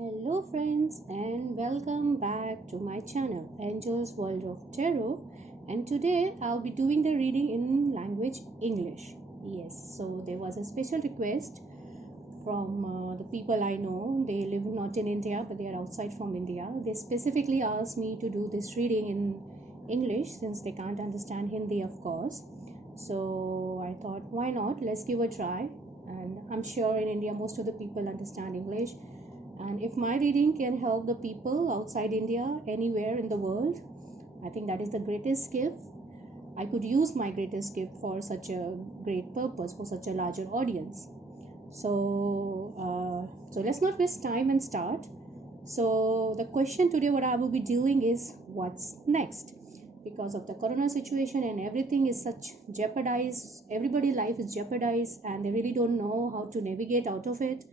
Hello friends and welcome back to my channel Angel's World of Tarot, and today I'll be doing the reading in language English. Yes, so there was a special request from the people I know. They live not in India but they are outside from India. They specifically asked me to do this reading in English since they can't understand Hindi, of course. So I thought, why not? Let's give a try. And I'm sure in India most of the people understand English, and if my reading can help the people outside India, anywhere in the world, I think that is the greatest gift. I could use my greatest gift for such a great purpose, for such a larger audience. So let's not waste time and start. So the question today, what I will be doing is what's next? Because of the corona situation and everything is such jeopardized, everybody's life is jeopardized, and they really don't know how to navigate out of it.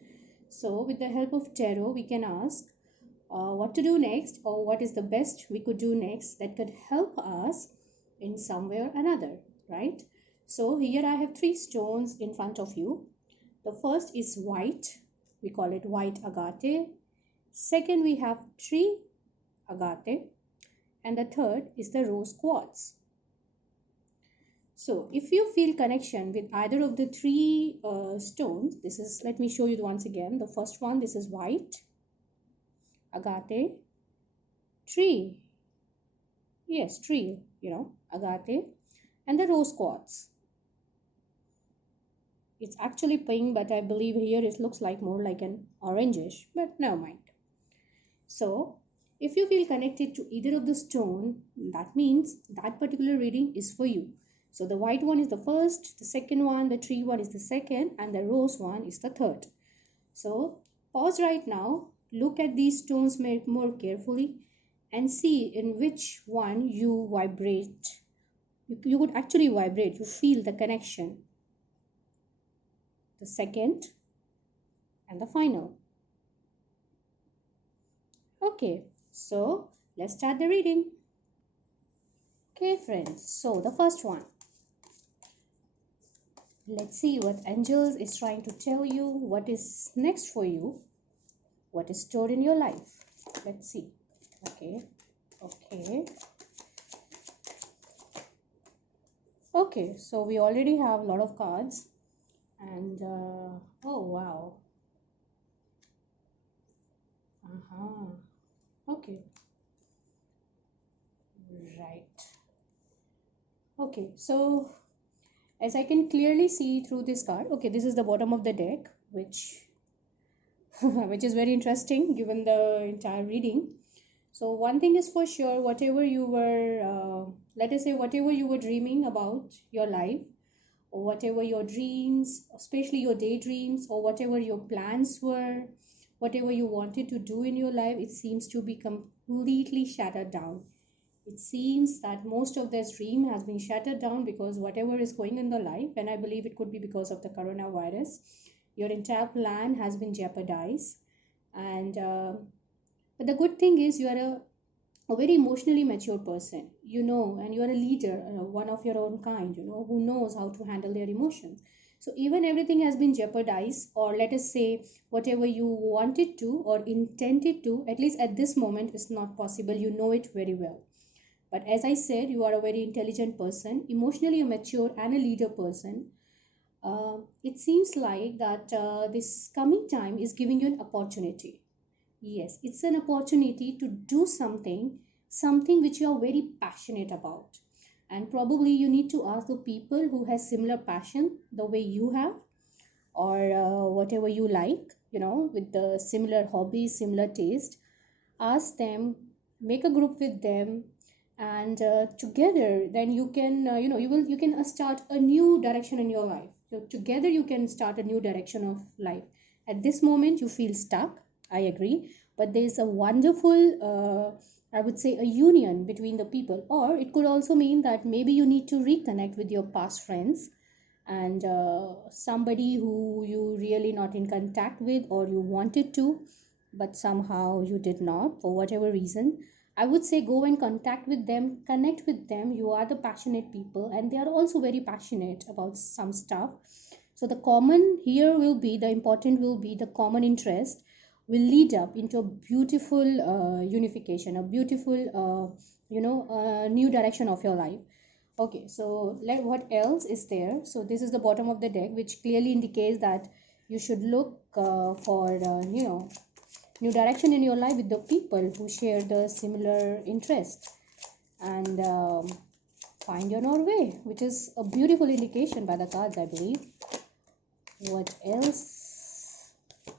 So, with the help of tarot, we can ask what to do next, or what is the best we could do next that could help us in some way or another, right? So, here I have three stones in front of you. The first is white, we call it white agate. Second, we have tree agate, and the third is the rose quartz. So if you feel connection with either of the three stones, this is, let me show you once again. The first one, this is white, agate, tree. Yes, tree, agate, and the rose quartz. It's actually pink, but I believe here it looks like more like an orangish, but never mind. So if you feel connected to either of the stone, that means that particular reading is for you. So the white one is the first, the second one, the tree one is the second, and the rose one is the third. So pause right now, look at these stones more carefully and see in which one you vibrate. You would actually vibrate, you feel the connection. The second and the final. Okay, so let's start the reading. Okay friends, so the first one. Let's see what Angels is trying to tell you, what is next for you, what is stored in your life. Let's see. Okay. Okay, so we already have a lot of cards, and oh wow. Okay. Right. Okay, so as I can clearly see through this card, okay, this is the bottom of the deck, which which is very interesting given the entire reading. So one thing is for sure, whatever you were, let us say, whatever you were dreaming about your life, or whatever your dreams, especially your daydreams, or whatever your plans were, whatever you wanted to do in your life, it seems to be completely shattered down. It seems that most of this dream has been shattered down because whatever is going in the life, and I believe it could be because of the coronavirus, your entire plan has been jeopardized. And but the good thing is you are a very emotionally mature person, and you are a leader, one of your own kind, who knows how to handle their emotions. So even everything has been jeopardized, or let us say whatever you wanted to or intended to, at least at this moment, is not possible. You know it very well. But as I said, you are a very intelligent person, emotionally mature, and a leader person. It seems like that this coming time is giving you an opportunity. Yes, it's an opportunity to do something which you are very passionate about. And probably you need to ask the people who has similar passion the way you have, or whatever you like, with the similar hobbies, similar taste. Ask them, make a group with them, and together then you can, you can start a new direction in your life. So together you can start a new direction of life. At this moment you feel stuck, I agree, but there's a wonderful, I would say, a union between the people. Or it could also mean that maybe you need to reconnect with your past friends, and somebody who you really not in contact with, or you wanted to but somehow you did not for whatever reason. I would say go and contact with them, connect with them. You are the passionate people, and they are also very passionate about some stuff. So the common here will be, the important will be the common interest, will lead up into a beautiful unification, a beautiful new direction of your life. Okay, so what else is there? So this is the bottom of the deck, which clearly indicates that you should look for new direction in your life with the people who share the similar interest, and find your way, which is a beautiful indication by the cards, I believe. What else?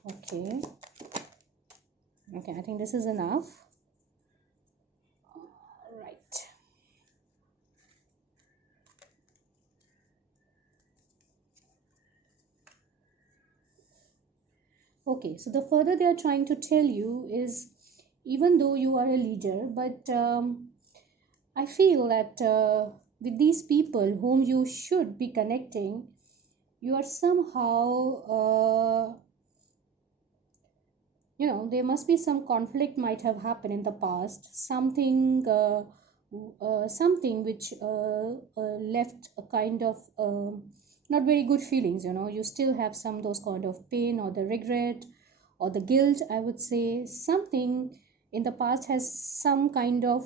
Okay, okay, I think this is enough. Right. Okay, so the further they are trying to tell you is, even though you are a leader, but I feel that with these people whom you should be connecting, you are somehow, there must be some conflict might have happened in the past, something which left a kind of not very good feelings. You still have some those kind of pain or the regret or the guilt, I would say. Something in the past has some kind of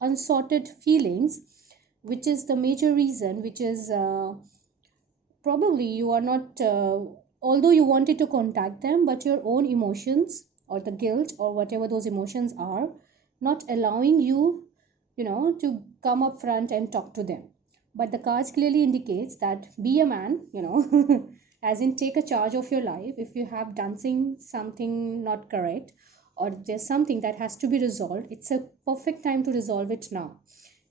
unsorted feelings, which is the major reason, which is probably you are not, although you wanted to contact them, but your own emotions or the guilt or whatever those emotions are not allowing you, to come up front and talk to them. But the cards clearly indicates that be a man, as in take a charge of your life. If you have done something not correct, or there's something that has to be resolved, it's a perfect time to resolve it now.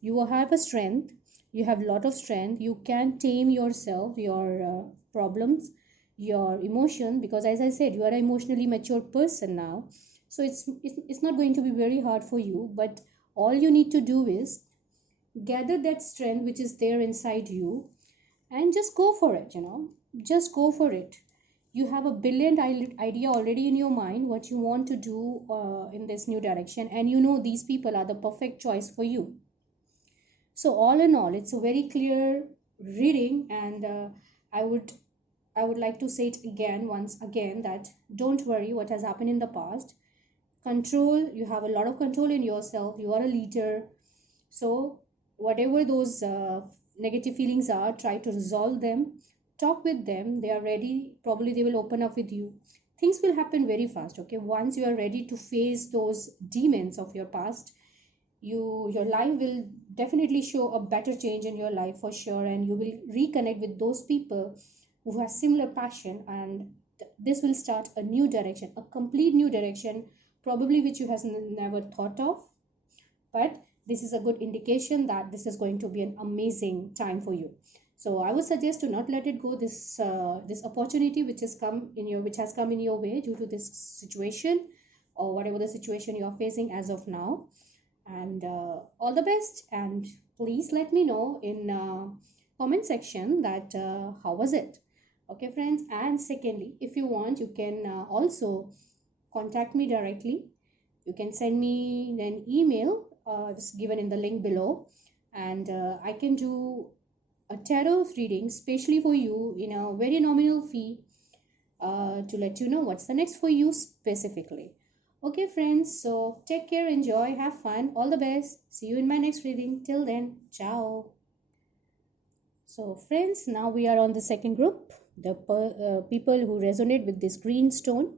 You have a strength, you have a lot of strength, you can tame yourself, your problems, your emotion, because as I said, you are an emotionally mature person now. So it's not going to be very hard for you, but all you need to do is gather that strength which is there inside you and just go for it. Just go for it. You have a brilliant idea already in your mind what you want to do in this new direction, and these people are the perfect choice for you. So all in all, it's a very clear reading, and I would like to say it again, once again, that don't worry what has happened in the past. Control, you have a lot of control in yourself. You are a leader. So whatever those negative feelings are, try to resolve them. Talk with them. They are ready. Probably they will open up with you. Things will happen very fast. Okay, once you are ready to face those demons of your past, your life will definitely show a better change in your life for sure, and you will reconnect with those people who have similar passion, and this will start a new direction, a complete new direction, probably which you has never thought of. But this is a good indication that this is going to be an amazing time for you. So I would suggest to not let it go, this opportunity which has come in your way due to this situation, or whatever the situation you are facing as of now. And all the best, and please let me know in comment section that how was it. Okay friends, and secondly, if you want, you can also contact me directly. You can send me an email, it's given in the link below, and I can do a tarot reading specially for you in a very nominal fee, to let you know what's the next for you specifically. Okay, friends, so take care, enjoy, have fun, all the best. See you in my next reading. Till then, ciao. So, friends, now we are on the second group, the people who resonate with this green stone.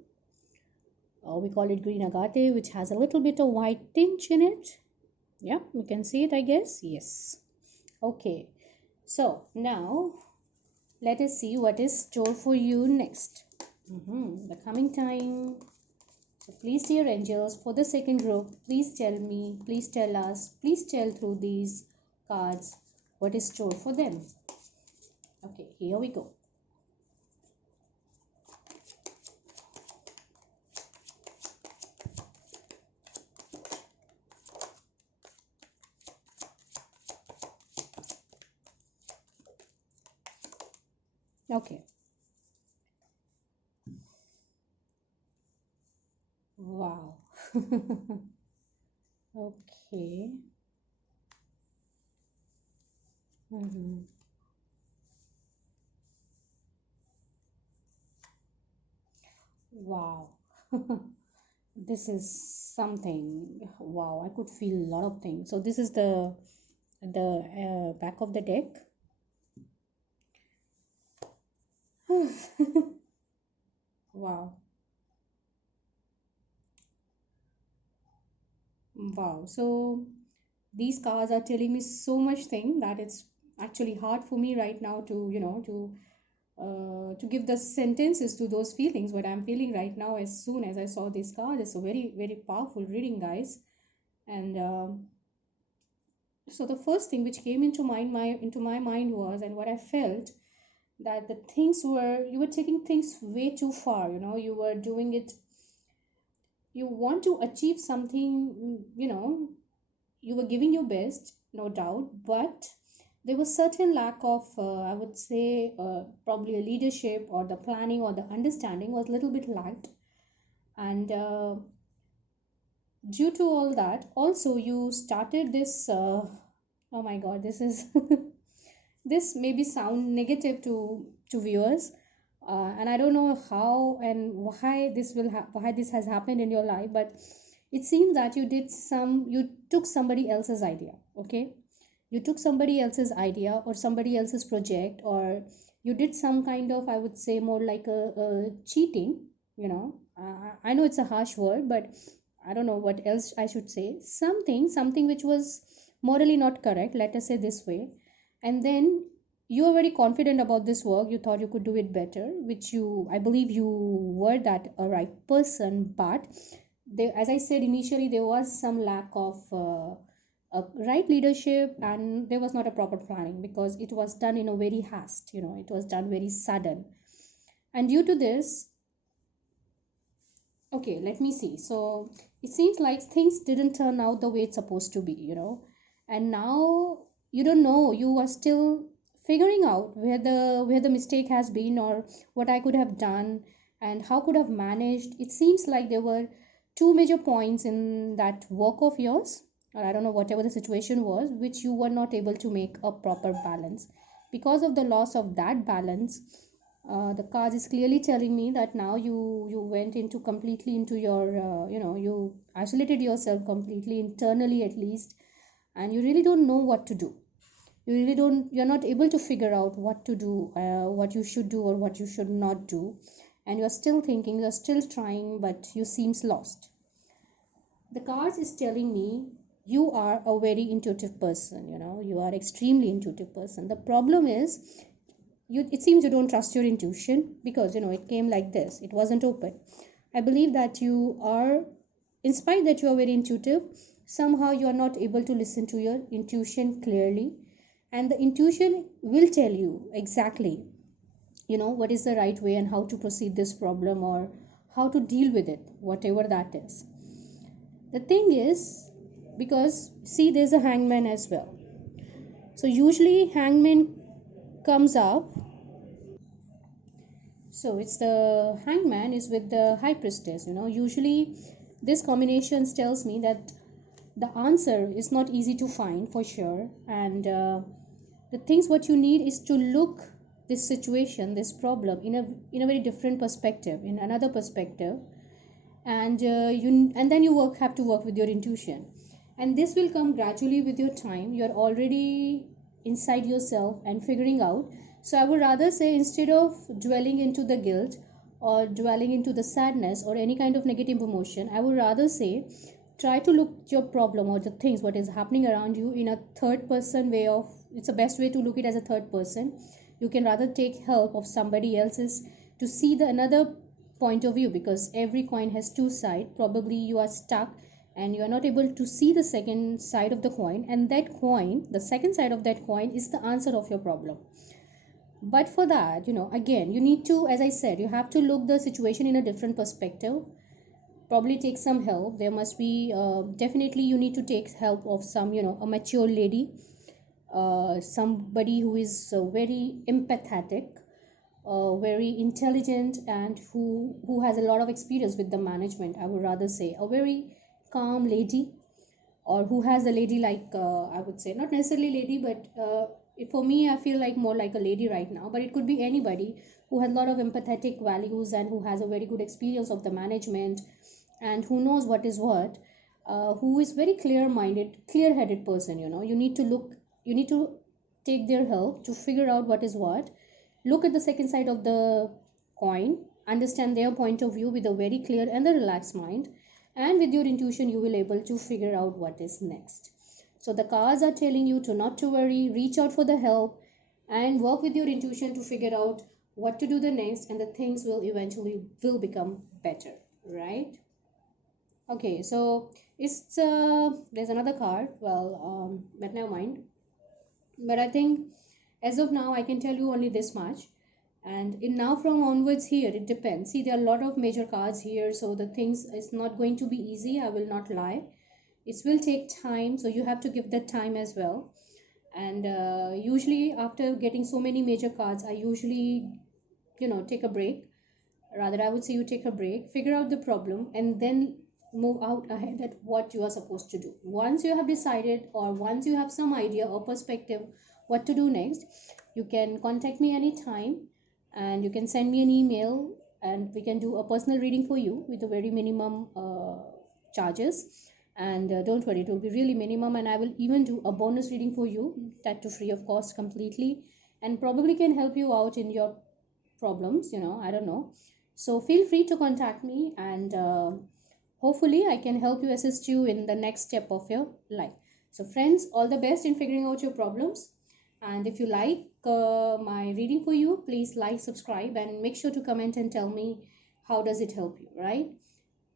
We call it green agate, which has a little bit of white tinge in it. Yeah, you can see it, I guess. Yes. Okay. So now let us see what is store for you next. The coming time. So please, dear angels, for the second group, please tell me, please tell us, please tell through these cards what is store for them. Okay, here we go. Okay. Wow. Okay. Wow. This is something. Wow, I could feel a lot of things. So this is the back of the deck. Wow. Wow. So these cards are telling me so much thing that it's actually hard for me right now to, to give the sentences to those feelings what I'm feeling right now as soon as I saw this card. It's a very, very powerful reading, guys. And so the first thing which came into my mind was, and what I felt, that the things were, you were taking things way too far, you were doing it, you want to achieve something, you were giving your best, no doubt, but there was certain lack of, I would say, probably a leadership, or the planning or the understanding was a little bit lacked. And due to all that, also you started this, oh my god, this is this maybe sound negative to viewers, and I don't know how and why why this has happened in your life, but it seems that you took somebody else's idea. Okay, you took somebody else's idea or somebody else's project, or you did some kind of, I would say, more like a cheating. I know it's a harsh word, but I don't know what else I should say. Something which was morally not correct, let us say this way. And then you were very confident about this work. You thought you could do it better, which I believe you were that a right person. But there, as I said initially, there was some lack of right leadership, and there was not a proper planning because it was done in a very haste. It was done very sudden, and due to this, okay, let me see. So it seems like things didn't turn out the way it's supposed to be. And now you don't know. You are still figuring out where the mistake has been, or what I could have done and how could have managed. It seems like there were two major points in that work of yours, or I don't know, whatever the situation was, which you were not able to make a proper balance. Because of the loss of that balance, the card is clearly telling me that now you went into completely into your, you isolated yourself completely internally, at least, and you really don't know what to do. You're not able to figure out what to do, what you should do or what you should not do, and you're still thinking, you're still trying, but you seems lost. The cards is telling me you are a very intuitive person. You are extremely intuitive person. The problem is, it seems you don't trust your intuition, because it came like this, it wasn't open. I believe that you are, in spite that you are very intuitive, somehow you are not able to listen to your intuition clearly, and the intuition will tell you exactly, what is the right way and how to proceed this problem, or how to deal with it, whatever that is. The thing is, because see, there's a hangman as well. So usually hangman comes up. So it's the hangman is with the high priestess. Usually this combination tells me that the answer is not easy to find for sure, and the things what you need is to look this situation, this problem, in a very different perspective, in another perspective, and then you have to work with your intuition, and this will come gradually with your time. You're already inside yourself and figuring out. So I would rather say, instead of dwelling into the guilt or dwelling into the sadness or any kind of negative emotion, I would rather say, try to look your problem or the things what is happening around you in a third person way of, it's the best way to look it as a third person. You can rather take help of somebody else's to see the another point of view, because every coin has two sides. Probably you are stuck and you are not able to see the second side of the coin, and that coin, the second side of that coin, is the answer of your problem. But for that, again, you need to, as I said, you have to look the situation in a different perspective, probably take some help. There must be, definitely you need to take help of some, a mature lady, somebody who is very empathetic, very intelligent, and who has a lot of experience with the management. I would rather say a very calm lady, or who has a lady like, I would say, not necessarily lady, but For me, I feel like more like a lady right now, but it could be anybody who has a lot of empathetic values and who has a very good experience of the management and who knows what is what, who is very clear minded, clear headed person. You need to you need to take their help to figure out what is what, look at the second side of the coin, understand their point of view with a very clear and a relaxed mind, and with your intuition, you will able to figure out what is next. So the cards are telling you to not to worry, reach out for the help, and work with your intuition to figure out what to do the next, and the things will eventually will become better, right? Okay, so it's there's another card. Well, but never mind. But I think as of now, I can tell you only this much. And in now from onwards here, it depends. See, there are a lot of major cards here, so the things is not going to be easy. I will not lie. It will take time, so you have to give that time as well. And usually after getting so many major cards, I usually take a break. Rather, I would say you take a break, figure out the problem, and then move out ahead at what you are supposed to do. Once you have decided, or once you have some idea or perspective what to do next, you can contact me anytime, and you can send me an email, and we can do a personal reading for you with a very minimum charges. And don't worry, it will be really minimum, and I will even do a bonus reading for you, that to free of cost completely, and probably can help you out in your problems, I don't know. So feel free to contact me, and hopefully I can help you, assist you in the next step of your life. So friends, all the best in figuring out your problems. And if you like my reading for you, please like, subscribe, and make sure to comment and tell me how does it help you, right?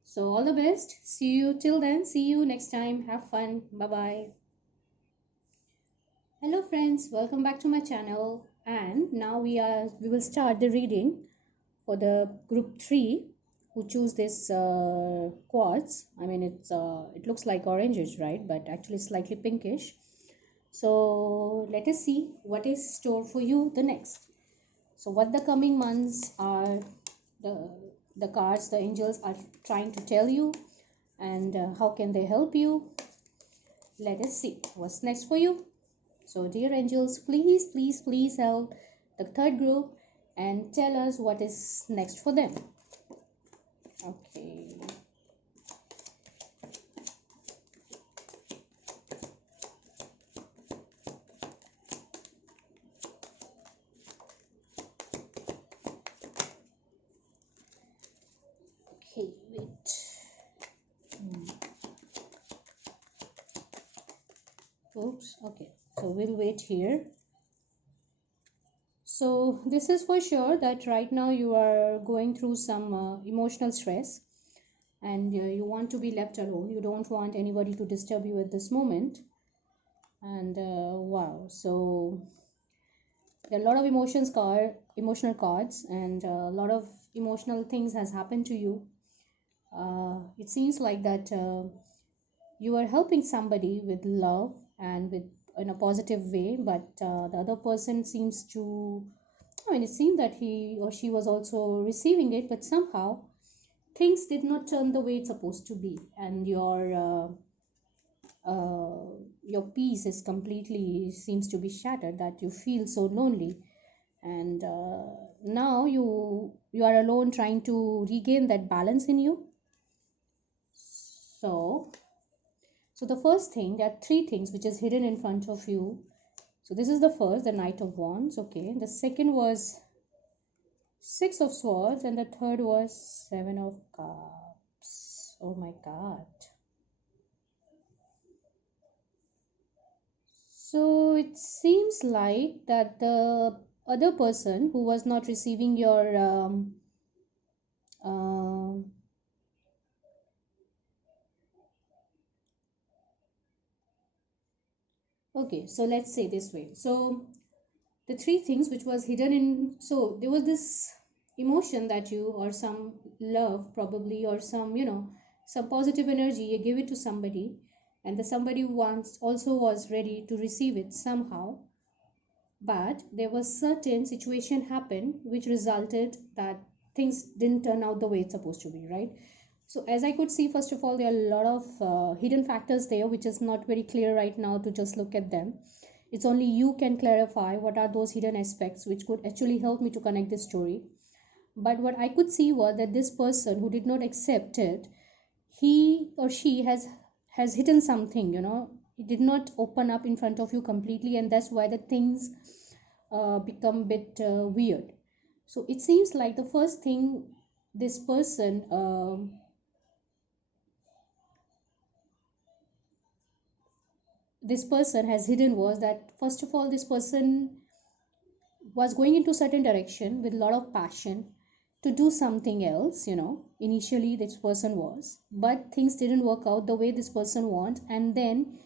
So all the best. See you till then. See you next time. Have fun. Bye bye. Hello friends, welcome back to my channel. And now we will start the reading for the group 3 who choose this quartz. I mean, it looks like oranges, right? But actually slightly pinkish. So let us see what is stored for you the next. So what the coming months are, the the cards, the angels are trying to tell you, and how can they help you. Let us see what's next for you. So dear angels, please, please, please help the third group and tell us what is next for them. Okay. Okay, wait. Oops, okay. So we'll wait here. So this is for sure that right now you are going through some emotional stress, and you want to be left alone. You don't want anybody to disturb you at this moment. And wow, so there are a lot of emotional cards, and a lot of emotional things has happened to you. It seems like that you are helping somebody with love and with in a positive way, but the other person seems to, I mean, it seemed that he or she was also receiving it, but somehow things did not turn the way it's supposed to be, and your peace is completely seems to be shattered, that you feel so lonely. And now you are alone trying to regain that balance in you. So so the first thing, there are three things which is hidden in front of you. So this is the first, the Knight of Wands. Okay, the second was Six of Swords, and the third was Seven of Cups. Oh my god. So it seems like that the other person who was not receiving your um okay, so let's say this way. So the three things which was hidden in, so there was this emotion that you, or some love probably, or some, some positive energy, you give it to somebody, and the somebody once also was ready to receive it somehow, but there was certain situation happened which resulted that things didn't turn out the way it's supposed to be, right? So as I could see, first of all, there are a lot of hidden factors there which is not very clear right now to just look at them. It's only you can clarify what are those hidden aspects which could actually help me to connect this story. But what I could see was that this person who did not accept it, he or she has hidden something, it did not open up in front of you completely, and that's why the things become a bit weird. So it seems like the first thing this person this person has hidden was that, first of all, this person was going into certain direction with a lot of passion to do something else. Initially this person was, but things didn't work out the way this person wants, and then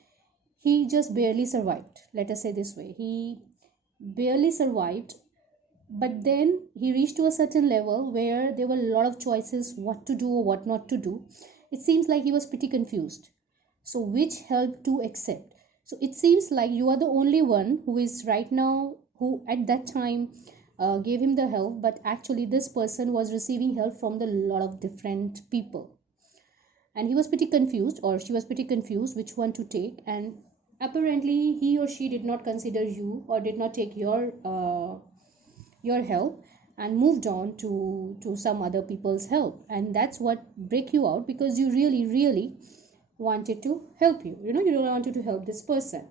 he just barely survived. Let us say this way, he barely survived. But then he reached to a certain level where there were a lot of choices what to do or what not to do. It seems like he was pretty confused, so which helped to accept. So it seems like you are the only one who is right now, who at that time gave him the help, but actually this person was receiving help from the lot of different people, and he was pretty confused, or she was pretty confused which one to take. And apparently he or she did not consider you, or did not take your help, and moved on to some other people's help, and that's what break you out, because you really wanted to help you really wanted to help this person.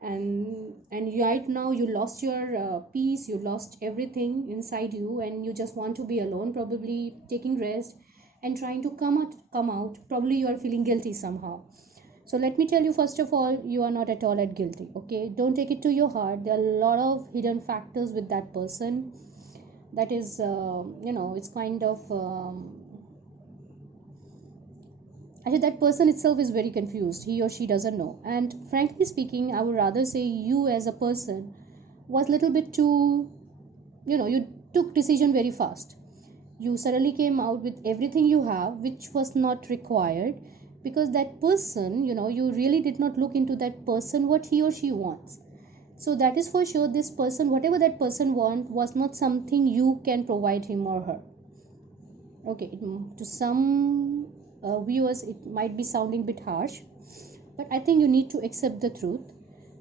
And right now you lost your peace, you lost everything inside you, and you just want to be alone, probably taking rest and trying to come out. Probably you are feeling guilty somehow. So let me tell you, first of all, you are not at all at guilty. Okay, don't take it to your heart. There are a lot of hidden factors with that person. That is it's kind of actually, that person itself is very confused. He or she doesn't know. And frankly speaking, I would rather say you as a person was a little bit too, you took decision very fast. You suddenly came out with everything you have, which was not required, because that person, you really did not look into that person, what he or she wants. So that is for sure, this person, whatever that person want, was not something you can provide him or her. Okay, to some viewers it might be sounding a bit harsh, but I think you need to accept the truth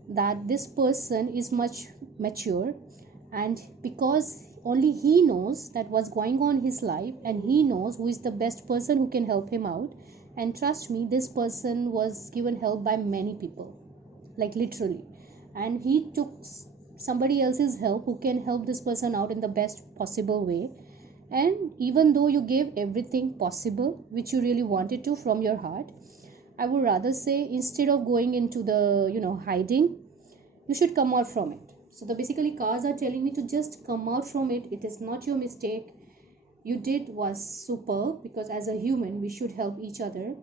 that this person is much mature, and because only he knows that what's going on in his life, and he knows who is the best person who can help him out. And trust me, this person was given help by many people, like literally, and he took somebody else's help who can help this person out in the best possible way. And even though you gave everything possible which you really wanted to from your heart, I would rather say, instead of going into the hiding, you should come out from it. So the basically cards are telling me to just come out from it. It is not your mistake. You did was super, because as a human we should help each other,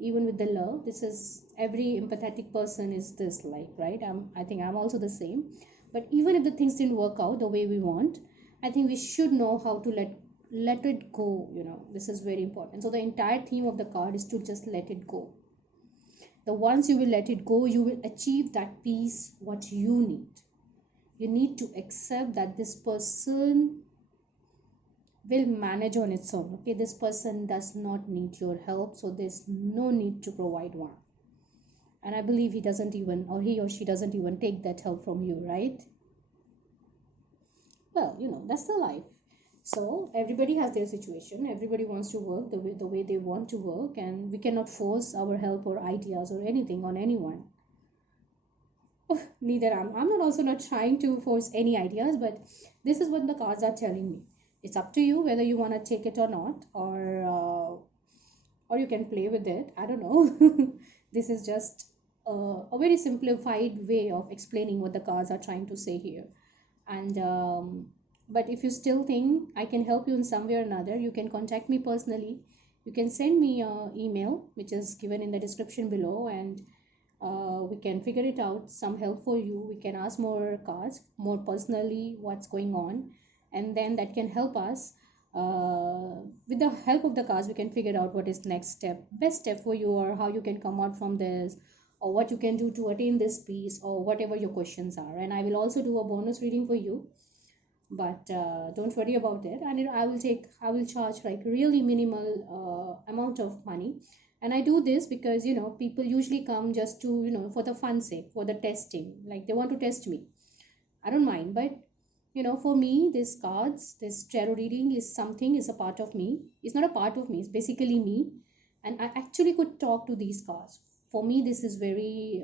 even with the love. This is, every empathetic person is this, like, right? I think I'm also the same. But even if the things didn't work out the way we want, I think we should know how to let it go. This is very important. So the entire theme of the card is to just let it go. The once you will let it go, you will achieve that peace what you need. You need to accept that this person will manage on its own. Okay, this person does not need your help, so there's no need to provide one. And I believe he doesn't even, or he or she doesn't even take that help from you, right? Well, that's the life. So everybody has their situation, everybody wants to work the way they want to work, and we cannot force our help or ideas or anything on anyone. Neither I'm not also not trying to force any ideas, but this is what the cards are telling me. It's up to you whether you want to take it or not, or you can play with it. I don't know. This is just a very simplified way of explaining what the cards are trying to say here. And but if you still think I can help you in some way or another, you can contact me personally. You can send me an email which is given in the description below, and we can figure it out, some help for you. We can ask more cards, more personally what's going on, and then that can help us. With the help of the cards, we can figure out what is next step, best step for you, or how you can come out from this, or what you can do to attain this peace, or whatever your questions are. And I will also do a bonus reading for you, but don't worry about it. And I will charge like really minimal amount of money, And I do this because, people usually come just to, for the fun sake, for the testing, like they want to test me. I don't mind, but for me, this cards, this tarot reading is something, is a part of me. It's not a part of me, it's basically me. And I actually could talk to these cards. For me, this is very,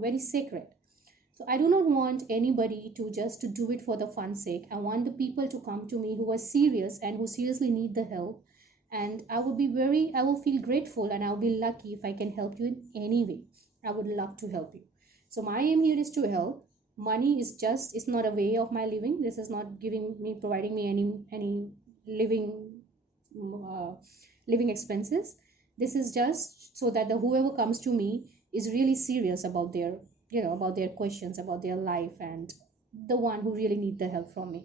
very sacred. So I do not want anybody to just to do it for the fun sake. I want the people to come to me who are serious and who seriously need the help. And I will feel grateful and I'll be lucky if I can help you in any way. I would love to help you. So my aim here is to help. Money is just, it's not a way of my living. This is not providing me any living, uh, living expenses. This is just so that the whoever comes to me is really serious about their, about their questions, about their life, and the one who really need the help from me.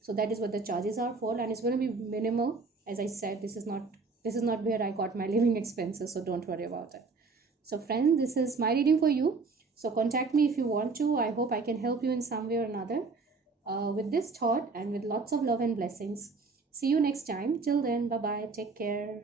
So that is what the charges are for, and it's going to be minimal. As I said, this is not where I got my living expenses, so don't worry about it. So friends, this is my reading for you. So contact me if you want to. I hope I can help you in some way or another, with this thought and with lots of love and blessings. See you next time. Till then, bye bye, take care.